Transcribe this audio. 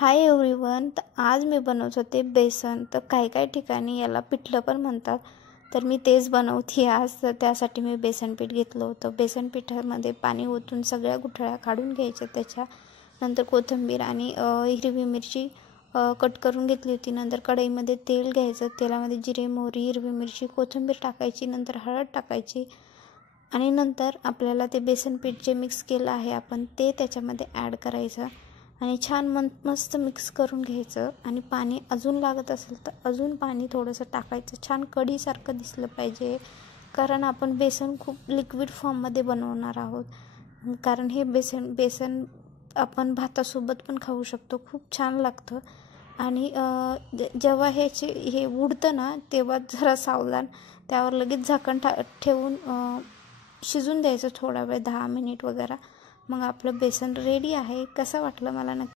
Hi everyone. तर आज मी बनवत होते बेसन. तर काही ठिकाणी याला पिठलं पण म्हणतात. तर मी तेच बनवते आज. तर त्यासाठी मी बेसन पीठ घेतलं होतं. बेसन पिठामध्ये पाणी ओतून सगळ्या गुठळ्या काढून घ्यायच्या. त्याच्यानंतर कोथिंबीर आणि हिरवी मिरची कट करून घेतली होती. नंतर कढईमध्ये तेल घ्यायचं. तेलामध्ये जिरे, मोहरी, हिरवी मिरची, कोथिंबीर टाकायची. नंतर हळद टाकायची आणि नंतर आपल्याला ते बेसन पीठ जे मिक्स केलं आहे आपण ते त्याच्यामध्ये ॲड करायचं आणि छान मस्त मिक्स करून घ्यायचं. आणि पाणी अजून लागत असेल तर अजून पाणी थोडंसं टाकायचं. छान कढीसारखं दिसलं पाहिजे, कारण आपण बेसन खूप लिक्विड फॉर्ममध्ये बनवणार आहोत. कारण हे बेसन आपण भातासोबत पण खाऊ शकतो, खूप छान लागतं. आणि जेव्हा हे उडतं ना तेव्हा जरा सावधान, त्यावर लगेच झाकण ठेवून शिजून द्यायचं थोडा वेळ, 10 मिनिट वगैरे. मग आपलं बेसन रेडी आहे. कसं वाटलं मला नक्की